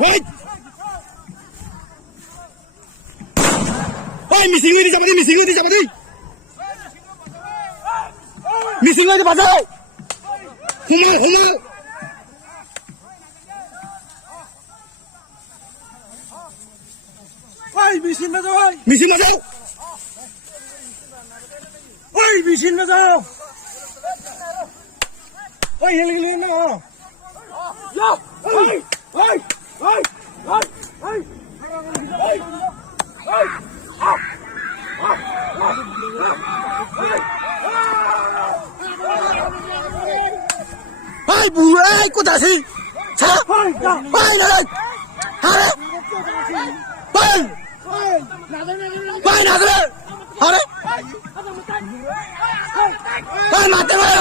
Wait! Oi, missing lagi siapa ni? Missing lagi siapa ni? Missing lagi pasal. Humar, humar. Oi, missing na daw. Missing masuk. Oi, missing na daw. Oi, hiling na. Yo! Oi! Oi! Oi! Oi! Oi! Oi! Oi! Hai bu, kau tak sih? Cak, hai nak, hai, hai, hai nak, hai, hai mati mana?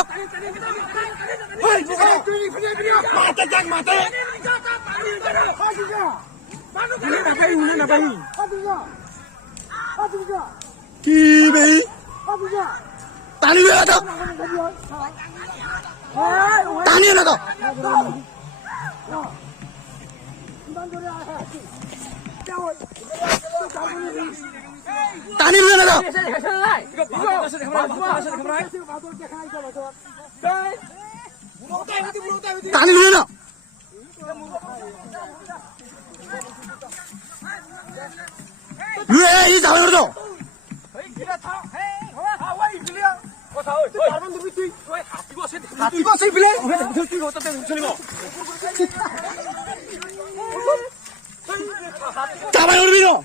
Mata jangan mata. Ini ngapain? Kibi, tani mana tu? Tani mana tu? Tani mana tu? Tani mana? Lu ini siapa orang tu? Hati kau sih bilang. Siapa orang itu?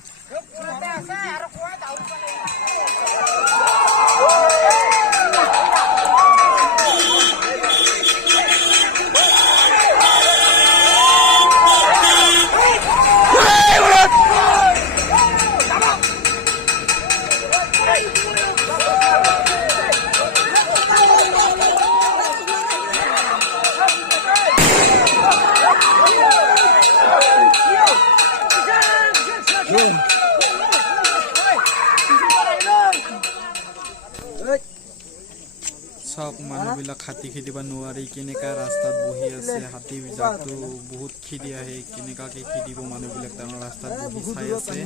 সব মানুহবিলাক হাতী খেদিব নোৱাৰি কেনেকা ৰাস্তাত বহি আছে হাতী জাকটো বহুত খেদি আহে কেনেকাকে খেদিব মানুহবিলাক তাৰ ৰাস্তাত বহি চাই আছে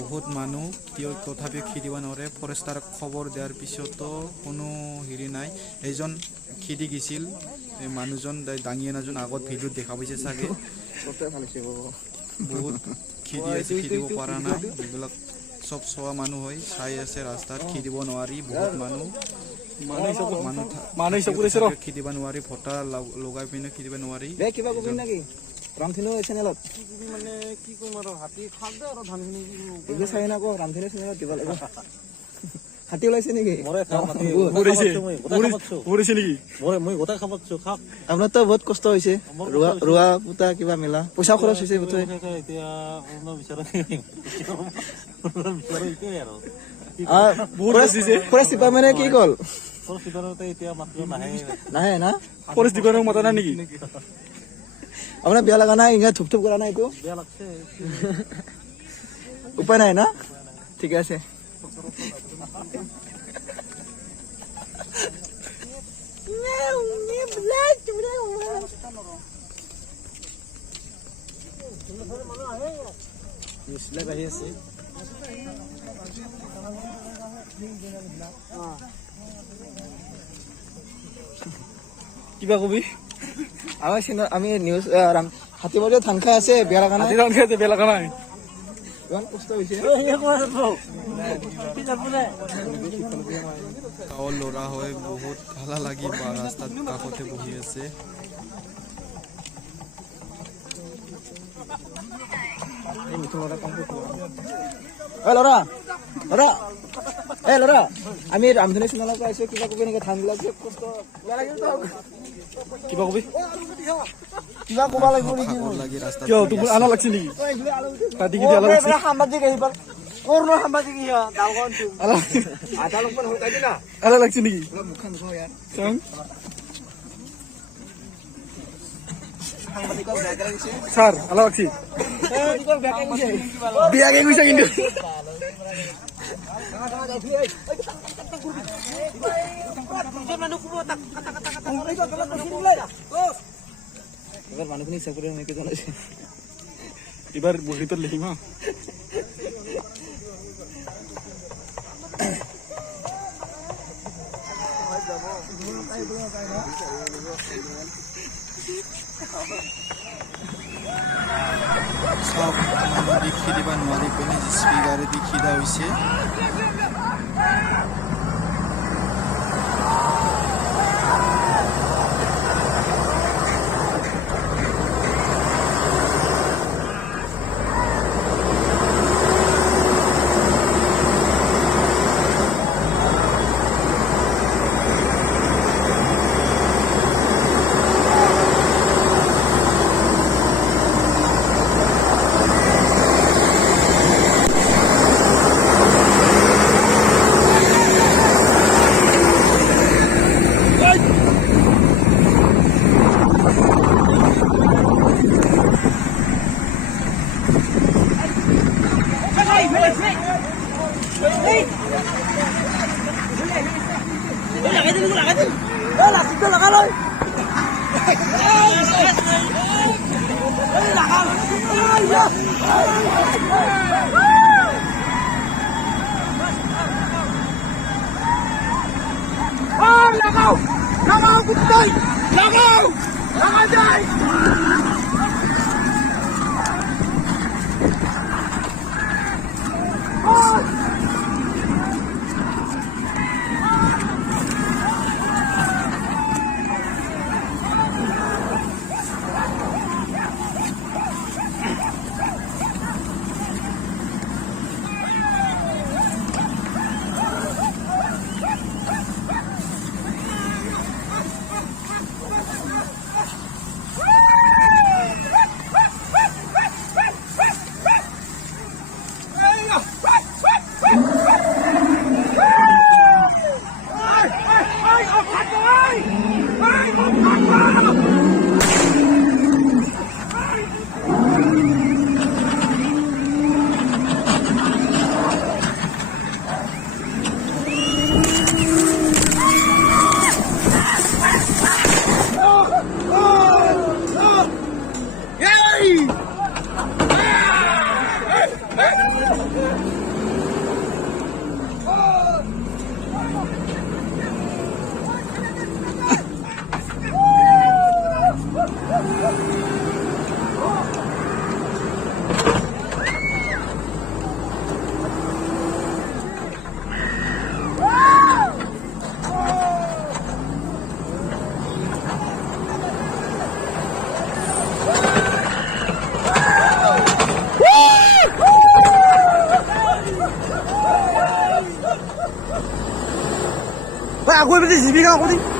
বহুত মানুহ তথাপিও খেদিব নোৱাৰে ফৰেষ্টাৰক খবৰ দিয়াৰ পিছতো কোনো হেৰি নাই এজন খেদি গৈছিল মানুহজন ডাঙিয়া নাজন আগত ভিডিঅ'ত দেখা পাইছে চাগে বহুত খেদি আছে খেদিব পৰা নাই এইবিলাক সব চোৱা মানুহ হয় চাই আছে ৰাস্তাত খেদিব নোৱাৰি বহুত মানুহ মানুহ খেদিব নোৱাৰি ফটা লগাই পিনে খেদিব নোৱাৰি কিবা কবি নেকি ৰামধেনু চেনেলত মানে কি কম আৰু হাতী খাক দে আৰু ধানখিনি এই চাই না কো ৰামধেনু চেনেলত দিব লাগিব হাতী ওলাইছে নেকি মৰিছে নেকি মই গোটা খাবছো খাক আপোনাৰ তো বহুত কষ্ট হৈছে ৰোৱা পুতা কিবা মেলা পইচা খৰচ হৈছে বুতই এতিয়া কোনো বিচাৰা ফৰেষ্ট ডিপাৰ্টমেণ্টে কি কল ফৰেষ্ট ডিপাৰ্টমেণ্টে এতিয়া মাত্ৰ নাহে না ফৰেষ্ট ডিপাৰ্টমেণ্ট মতা নাই নেকি আপোনাৰ বেয়া লগা নাই ইংৰা থুপ কৰা নাই এইটো বেয়া লাগছে উপায় নাই না ঠিক আছে কিবা কবি আমি নিউজ হাতীবাৰীত ধান খাই আছে বেয়া লগা নাই বেয়া লগা নাই ইমান কষ্ট হৈছে গাঁৱৰ ল'ৰা হয় বহুত ভাল লাগি বা ৰাস্তাত কাষতে বহি আছে ল'ৰা আমি ৰামধেনু চেনেলৰ পৰা আহিছো কিবা কবি নেকি ধান বিলাক কষ্ট কিবা কবি কিবা কব লাগিব ভাগৰ লাগি ৰাস্তাত কিয় তোৰ আনা লাগছে নেকি সাংবাদিক আহিব Korno সাংবাদিক ইয়া দালগন তুম আলা আধা লোকমান হকাই দিনা আলা লাগছে নেকি অলপ মুখান ধো ইয়াৰ চাং সাংবাদিকক বেকা লাগিছে স্যার আলা লাগছি সাংবাদিকক বেকা লাগিছে বিয়াকে গৈছে কিন্তু এবার মানুহখিনি চাকৰি এনেকে জনাইছে এবাৰ বহিতো লিখিম হা সব মানুহ দেখি দিবা নোৱাৰি পিনে স্পীকাৰে দেখি দিয়া হৈছে আকৌ এবাৰ জীৱিকা আকৌ